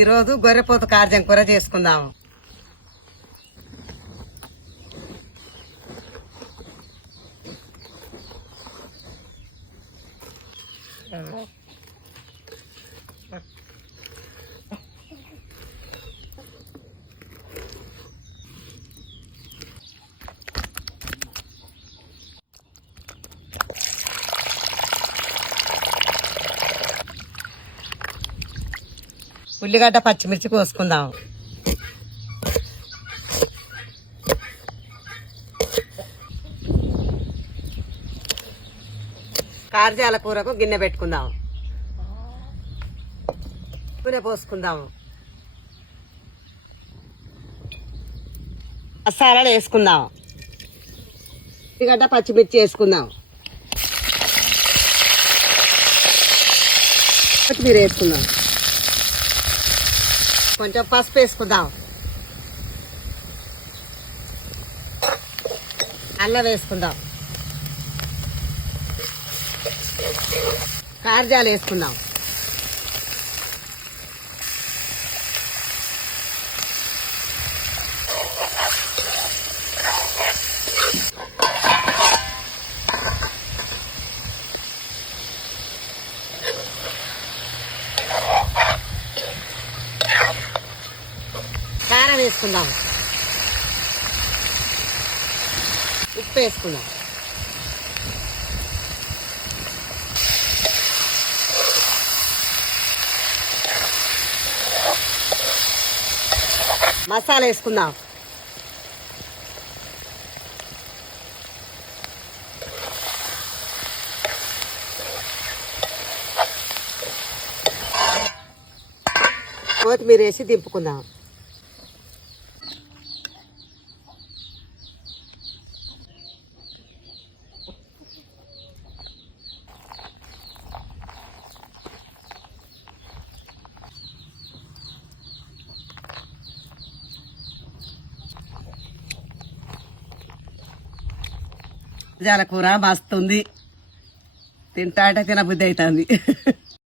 ఈరోజు గొర్రెపోతు కార్జం కూర చేసుకుందాము. ఉల్లిగడ్డ పచ్చిమిర్చి కోసుకుందాం. కార్జాల కూరకు గిన్నె పెట్టుకుందాం. నూనె పోసుకుందాము. మసాలాలు వేసుకుందాం. ఉల్లిగడ్డ పచ్చిమిర్చి వేసుకుందాం. కొత్తిమీర వేసుకుందాం. కొంచెం పసుపు వేసుకుందాం. అల్లం వేసుకుందాం. కార్జాలు వేసుకుందాం. కారం వేసుకుందాం. ఉప్పు వేసుకుందాం. మసాలా వేసుకుందాం. కొత్తిమీర వేసి దింపుకుందాం. కార్జాల కూర మస్తుంది. తింటా అంటే తినబుద్ధి అవుతుంది.